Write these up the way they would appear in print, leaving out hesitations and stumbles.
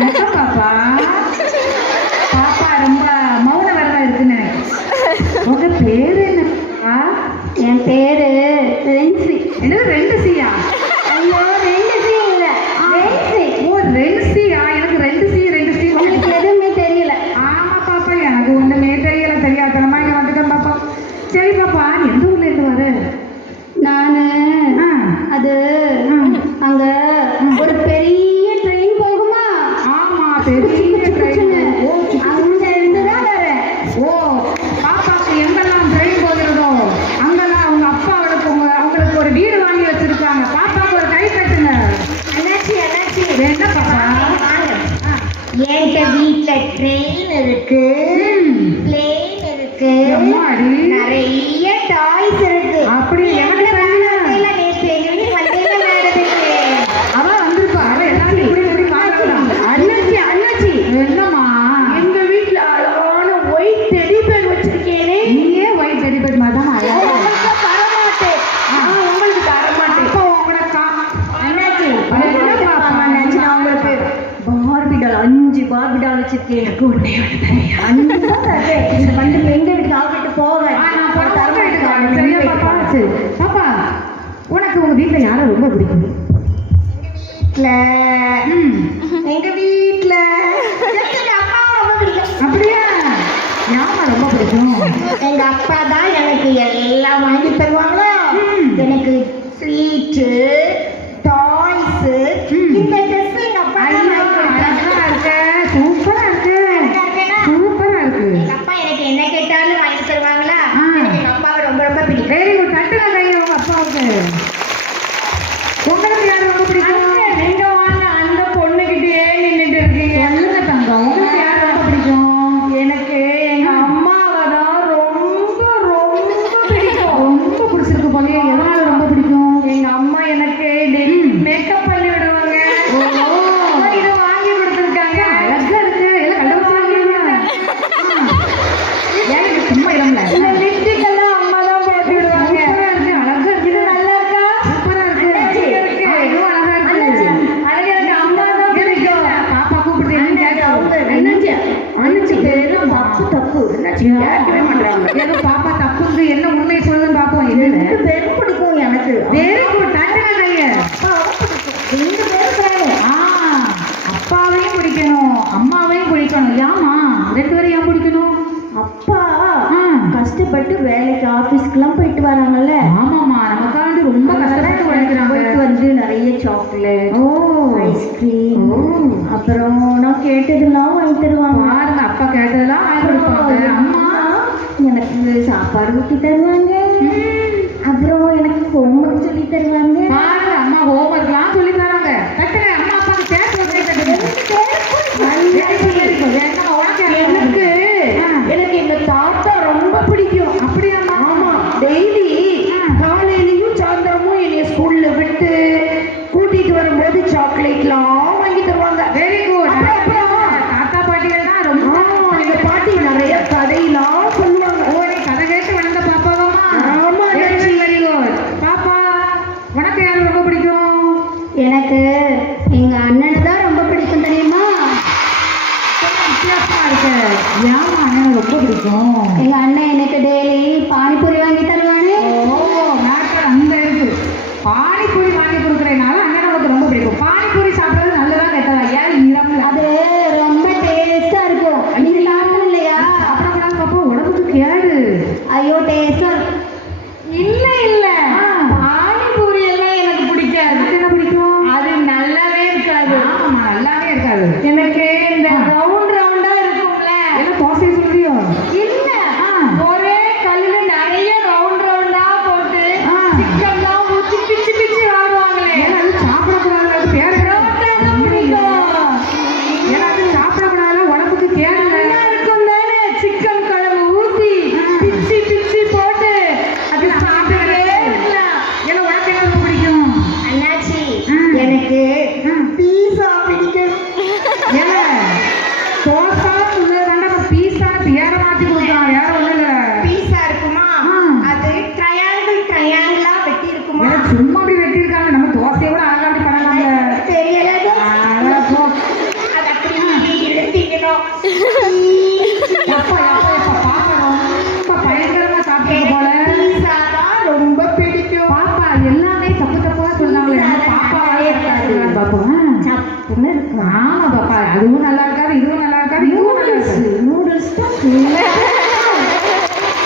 வணக்கம் பாப்பா. பாப்பா ரொம்ப மௌன வரதா இருக்குன்னு. உங்க பேரு என்னப்பா? என் பேரு ரென்சி. என்னது 2 சியா? ஐயோ 2 சி இல்ல, ரென்சி. ஓ 2 சியா? எனக்கு 2 சி உங்களுக்கு எதுவுமே தெரியல. ஆமா பாப்பா, எனக்கு ஒண்ணுமே தெரியல. தெரியாதனமா இங்க வந்துட்டேன் பாப்பா. சரி பாப்பா, எந்த ஊர்ல இருந்து வர? நானு ஆ, அது அங்க ஒரு பெரிய ட்ரெயின் போகுமா, ஆமா பெரிய ட்ரெயின். ஓ அங்க இருந்து தான் வரேன். ஓ, பாப்பாக்கு எங்கெல்லாம் ட்ரெயின் போகிறதோ அங்கெல்லாம் அவங்க அப்பா அவங்களுக்கு ஒரு வீடு வாங்கி வச்சிருக்காங்க. பாப்பாக்கு ஒரு கை கட்டுங்க. அண்ணாச்சி அண்ணாச்சி, என்ன பாப்பா? என்கிட்ட வீட்டுல ட்ரெயின் இருக்கு, பிளேன் இருக்கு, எம்மாடி. நிறைய டாய்ஸ் இருக்கு. அப்படி எனக்கு நேற்று எங்க வீட்டுக்கு வந்தீங்க மேடத்துக்கு. அவன் வந்திருப்பா. எல்லாரும் இப்படி இப்படி பார்க்கலாம். அண்ணாச்சி அண்ணாச்சி, என்னம்மா? எங்க வீட்டுல அழகான ஒயிட் டெடி பேர் வச்சிருக்கேனே. நீயே ஒயிட் டெடி பேர் மாதிரி தான் உங்களுக்கு தரமாட்டேன். உங்களுக்கு தரமாட்டேன். அப்போ உங்களோட அண்ணாச்சி, அது என்ன பாப்பா? அண்ணாச்சி, நான் உங்களுக்கு பார்பி டால் 5 பார்பி டால் வச்சிருக்கேன். எனக்கு ஒண்ணே ஒண்ணு தெரியும். 5 தான் தரேன். இந்த வந்து எங்க வீட்டுக்கு அவகிட்ட போக நான் தரமாட்டேன். சரியா பாப்பா? சரி பாப்பா, உனக்கு உங்க வீட்டுல யாரை ரொம்ப பிடிக்கும்? எங்க வீட்டுல எங்க அப்பாவை ரொம்ப பிடிக்கும். அப்படியா? யாரை ரொம்ப பிடிக்கும்? எங்க அப்பா தான் எனக்கு எல்லாம் வாங்கி தருவாங்க. எனக்கு ஸ்வீட்டு, டாய்ஸ், இந்த ட்ரெஸ் எங்க அப்பா தான் வாங்கி கொடுத்தாங்க. அழகா இருக்கு, சூப்பரா இருக்கு, சூப்பரா இருக்கு. எங்க அப்பா எனக்கு என்ன கேட்டாலும் வாங்கி தருவாங்களா. எனக்கு எங்க அப்பாவை ரொம்ப ரொம்ப பிடிக்கும். Very good. தட்டுங்க கையை உங்க அப்பாவுக்கு. உங்களுக்கு யாரை ரொம்ப பிடிக்கும்? நீங்க வாங்க, அந்த பொண்ணுகிட்டயே நின்றுட்டு இருக்கீங்க. சொல்லுங்க தங்கம், உங்களுக்கு யாரை ரொம்ப பிடிக்கும்? எனக்கு எங்க அம்மாவை தான் ரொம்ப ரொம்ப பிடிக்கும். ரொம்ப பிடிச்சிருக்கு போலயே. எதனால ரொம்ப பிடிக்கும்? எங்க அம்மா எனக்கு மேக்கப் பண்ணி விடுவாங்க. இதை வாங்கி கொடுத்துருக்காங்க. அழகா இருக்கு. எல்லாம் கண்டுபிடிச்சாங்க. எனக்கு சும்மா இடம்ல. இந்த லிப்ஸ்டிக் எல்லாம் அம்மா தான் போட்டு விடுவாங்க. சூப்பரா இருக்கு, அழகா இது இருக்கு. நல்லா இருக்கா? சூப்பரா இருக்கு. அழகா இருக்கு. இதுவும் அழகா இருக்கு. அழகா எனக்கு அம்மா தான் பிடிக்கும். பாப்பா கூப்பிடுது, என்னன்னு கேட்க. என்னாச்சு? அண்ணாச்சி பேரு தப்பு. என்னாச்சு? கேட்கவே மாட்டாங்க. ஏதோ பாப்பா தப்புந்து என்ன உண்மையை சொல்லுதுன்னு பாப்போம். என்னன்னு? 2 பேரும் பிடிக்கும் எனக்கு. Very good. தட்டுங்க கையை. அப்பாவை பிடிக்கும். 2 பேரும் பிடிக்கும். அப்பாவையும் பிடிக்கணும், அம்மாவையும் பிடிக்கணும். ஏமா 2 பேரும் ஏன் பிடிக்கணும்? அப்பா ஆ. கஷ்டப்பட்டு வேலைக்கு ஆபீஸ்க்குலாம் போயிட்டு வராங்கல்ல. ஆமாமா, நமக்காண்டி ரொம்ப கஷ்டப்பட்டு உழைக்கிறாங்க. போயிட்டு வந்து நிறைய சாக்லேட், ஓ ஐஸ்கிரீம், ஓ. அப்புறம் நான் கேட்டதெல்லாம் வாங்கி தருவாங்க. பாருங்க, அப்பா கேட்டதெல்லாம் வாங்கி கொடுப்பாங்க. அம்மா எனக்கு சாப்பாடு ஊட்டி தருவாங்க. அப்புறம் எனக்கு ஹோம்ஒர்க் சொல்லி தருவாங்க. பாருங்க, அம்மா ஹோம்ஒர்க்லாம் சொல்லி தராங்க. தட்டுங்க, அம்மா அப்பாவுக்கு சேர்த்து ஒரு கை தட்டுங்க. என்னம்மா, உனக்கு யாரு? எனக்கு எங்க தாத்தா ரொம்ப பிடிக்கும். அப்படியாம்மா? ஆமா, டெய்லி காலையிலயும் சாயந்தரமும் என்னைய ஸ்கூல்ல விட்டு கூட்டிட்டு வரும்போது சாக்லேட்லாம் வாங்கி தருவாங்க. Very good. அப்புறம் தாத்தா பாட்டிகள் தான் ரொம்ப. எங்க பாட்டி நிறைய கதையெல்லாம் சொல்லுவாங்க. ஓ, நீ கதை கேட்டு வளர்ந்த பாப்பாவாமா? ஆமா, எப்பா பாப்பா ரொம்ப பயங்கரமா சாப்பிட்டு போல. பீஸா தான் ரொம்ப பிடிக்கும். பாப்பா எல்லாமே தப்பா சொன்னாங்களே, நம்ம பாப்பாவே இருக்காது பாப்பா. சப்புன்னு இருக்கும். ஆமா பாப்பா, அதுவும் நல்லா இருக்காது, இதுவும் நல்லா இருக்காது, இதுவும் நல்லா இருக்காது. நூடுல்ஸ் தான்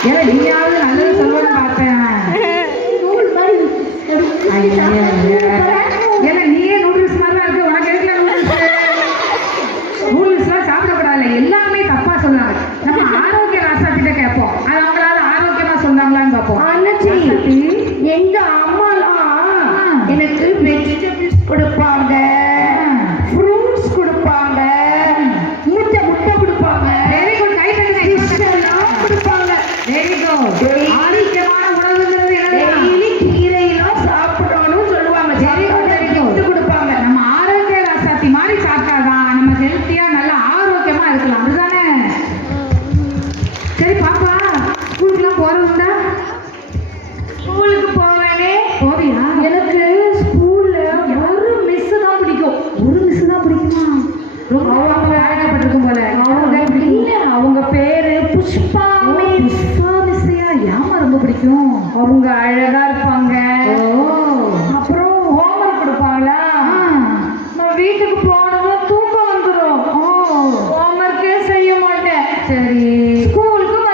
ஏன்னா நீயாவது நல்லது சொல்லுவேன்னு பார்த்தேன். நூல் மாதிரி ஒரு ஐயா, ஏன்னா நீயே நூடுல்ஸ் மாதிரி தான் இருக்கு, உனக்கு எதுக்குல நூடுல்ஸ்லாம் சாப்பிடக்கூடாது, எல்லாமே தப்பா சொன்னாங்க. நம்ம ஆரோக்கிய ராசாத்திட்ட கேட்போம், அது அவங்களால ஆரோக்கியமா சொன்னாங்களான்னு பார்ப்போம். அண்ணாச்சி, எங்க அம்மாலாம் எனக்கு வெஜிடபிள்ஸ் கொடுப்பாங்க, ஃப்ரூட்ஸ் கொடுப்பாங்க, முட்டை கொடுப்பாங்க, வெரி குட், கை தட்டுங்க, எல்லாம் கொடுப்பாங்க. Very good. ஆரோக்கியமான உணவுங்கிறது என்னன்னா டெய்லி கீரையெல்லாம் சாப்பிடணும்னு சொல்லுவாங்க. வெரி குட், வெரி குட் கொடுப்பாங்க. நம்ம ஆரோக்கிய ராசாத்தி மாதிரி சாப்பிட்டாதான் நம்ம ஹெல்த்தியா நல்லா ஆரோக்கியமா இருக்கலாம், அதுதானே? சரி பாப்பா, ஸ்கூலுக்குலாம் போறதுண்டா? ஸ்கூலுக்கு போவேனே. போவியா? எனக்கு ஸ்கூல்ல ஒரு மிஸ் தான் பிடிக்கும். ஒரு மிஸ் தான் பிடிக்குமா? ரொம்ப அவங்க அழகப்பட்டிருக்கும் போல. அவங்க இல்ல, அவங்க பேரு புஷ்பா மிஸ். புஷ்பா மிஸ்ஸையா? ஏமா ரொம்ப பிடிக்கும்? அவங்க அழகா இருப்பாங்க.